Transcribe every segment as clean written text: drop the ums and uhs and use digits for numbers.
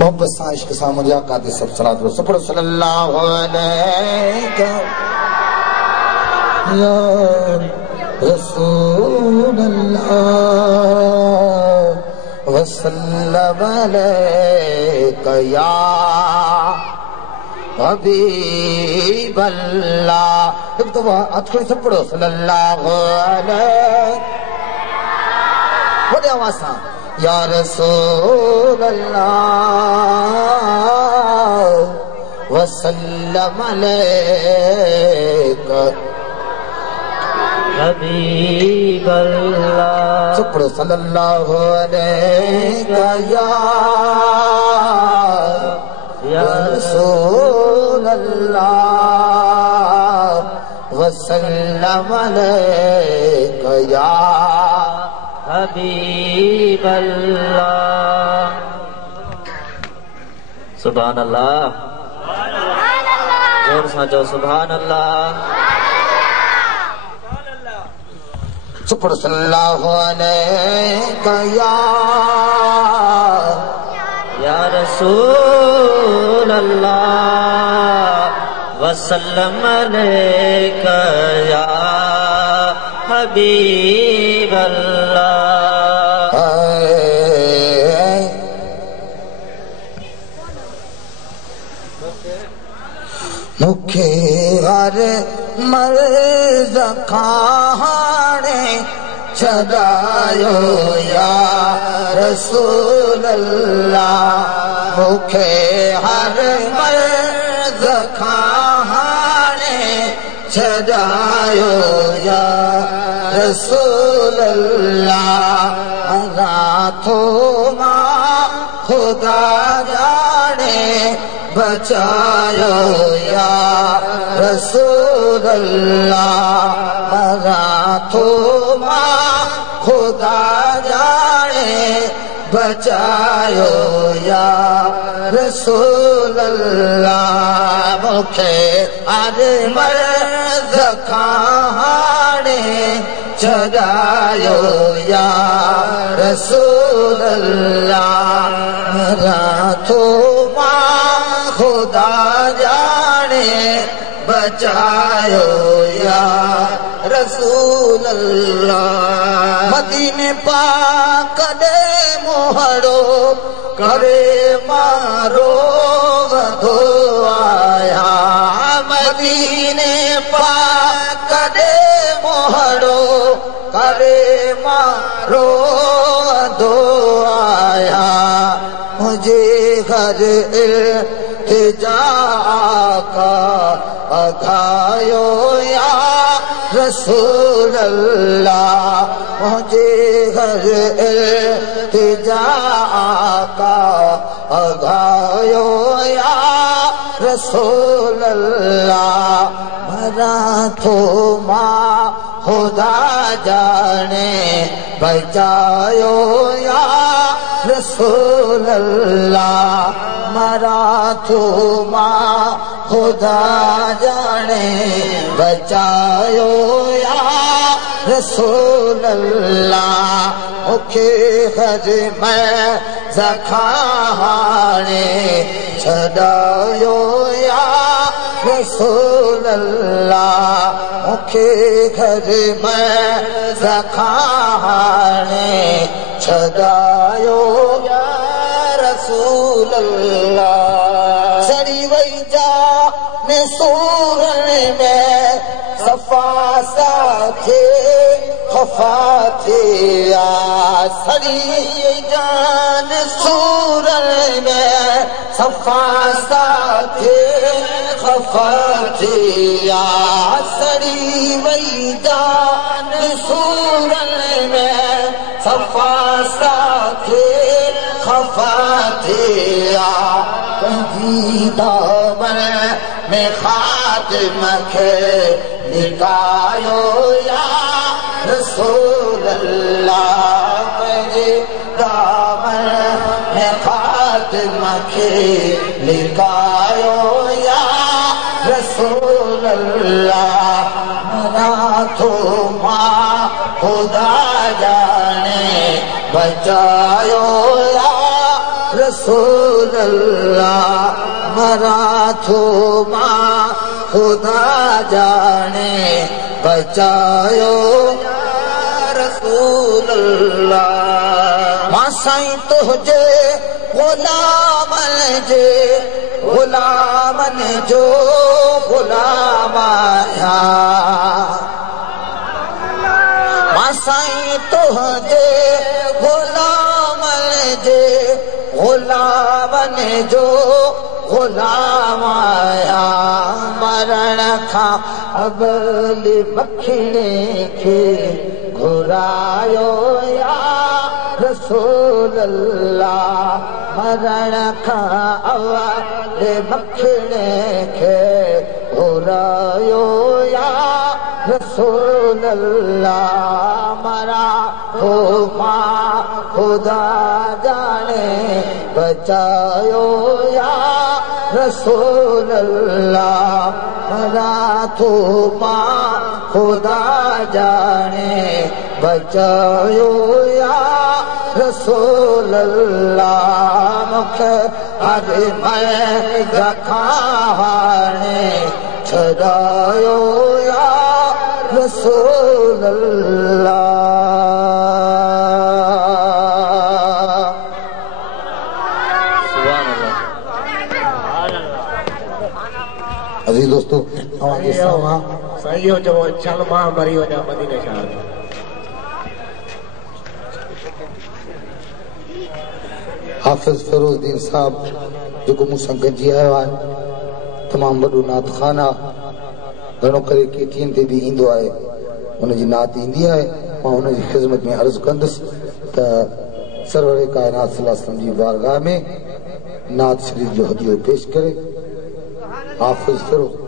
मोहब्बत सा इश्क सा मुझे आका दी सब सलात व सफर सल्लल्लाहु अलैहि या रसूल अल्लाह व सल्लम अलैका या हबीब अल्लाह। एक दफा अथड़ी से पढ़ो सल्लल्लाहु अलैहि बड़े आवाज से या रसूल अल्लाह व सल्लम अलैका हबीब अल्लाह। सब पढ़ो सल्लल्लाहु अलैका या रसूल अल्लाह व सल्लम अलैका या हबीब अल्लाह। सुभान अल्लाह, जोर से जो सुभान अल्लाह। सुपर सल्लल्लाहु अलैका या रसूल अल्लाह व सल्लम अलैका या हबीब अल्लाह। मुखे हर मर्द खाने छदायो या रसूल अल्लाह। मुखे हर मर्द खाने छदायो या रसूल अल्लाह। रातों माँ खुदा जाने बचायो या रसूल अल्लाह। रातों माँ खुदा जाने बचायो या रसूल अल्लाह। मुखे अरे मर्द खाने चढ़ायो या रसूल अल्लाह। रातों माँ खुदा जाने बचायो या रसूल अल्लाह। मदीने पाक दे मोहरो करे मारो वधो आया। मदीने पाक दे मोहरो करे मारो वधो आया। मुझे घर इल्तिजा का अघायो या रसूल अल्लाह। मुझे घर इल्तिजा का अघायो या रसूल अल्लाह। मरा तो माँ खुदा जाने बचायो या रसूल अल्लाह। मरा तो माँ खुदा जाने बचायो या रसूल अल्लाह। मुखे खज में ज़खाने छड़ायो या रसूल अल्लाह। मुखे खज में ज़खाने छड़ायो या रसूल अल्लाह। सड़ी वही जा ने सूरन में सफा साथे खफा थे या। सड़ी जान सूरन में सफा साथे खफा थे या। सड़ी वही जान सूरन में सफा साथे खफा थे या। दामन में खातिम के निकायो या रसूल अल्लाह। मेरे दामन में खातिम के निकायो या रसूल अल्लाह। मरा तो माँ खुदा जाने बचायो या रसूल अल्लाह मरा थो मां खुदा जाने बचायो या रसूल अल्लाह मां साईं तुझे गुलामन जो गुलाम आया मां साईं तुझे गुलामन जो गुलाम आया मरण खां अवल मखिणे खे घुरायो या रसूल अल्लाह मरण खां अवल मखिणे खे घुरायो या रसूल अल्लाह मरा हो मां खुदा जाने बचायो या रसूल अल्लाह मरा थो मां खुदा जाने बचायो या रसूल अल्लाह मूंखे हर मैं खाने छॾायो या रसूल अल्लाह अजीज दोस्तों हमारे सामा सही हो जो चल मां मरी वञा मदीने शहर हाफिज़ फिरोज़दीन साहब जेको मूंसां गॾिजी आयो आहे तमामु वॾो नात ख़ान आहे घणो करे केतिरनि ते बि ईंदो आहे हुनजी नात ईंदी आहे मां हुनजी ख़िदमत में अर्ज़ु कंदुसि त सरवर कायनात सल्लल्लाहु अलैहि वसल्लम जी बारगाह में नात शरीफ़ जो हदियो पेश करे हाफिज़ फिरोज़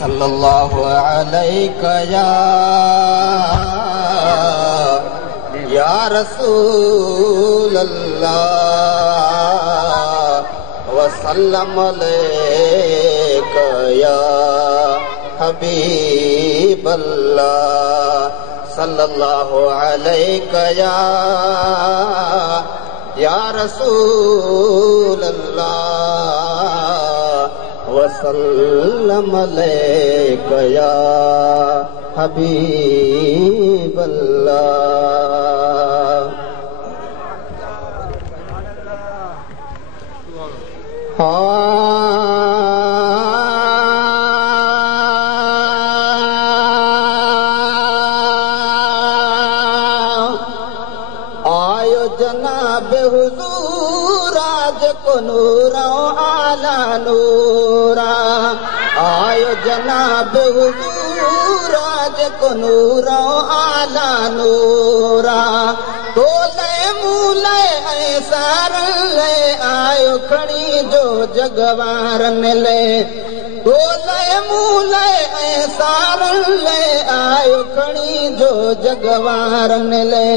सल्लल्लाहु अलैका या रसूल अल्लाह वसल्लम अलैका या हबीब अल्लाह सल्लल्लाहु अलैका या रसूल अल्लाह वसल्लम अलैका या हबीब अल्लाह आयो जनाब हुजूर आज को नूरा आला नूरा आयो जनाब हुजूर आज को नूरा आला नूरा तोले मूले ऐसार ले आयो खड़ी जो जगवारन ले तोले मूले ऐसार ले आयो खड़ी जो जगवारन ले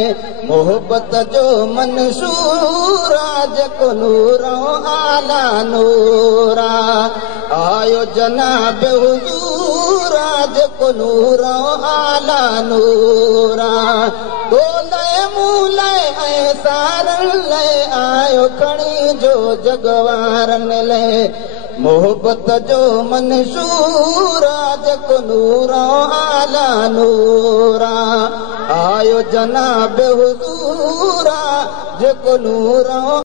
मोहब्बत जो मंसूर आज को नूरा आला नूरा आयो जनाब हुजूर आज को नूरा आला नूरा तोले मूले ऐसार ले आयो खड़ी जो जगवारन ले मोहब्बत जो मंशूरा जेको नूरा आला नूरा आयो जनाब हुजूरा जेको नूरा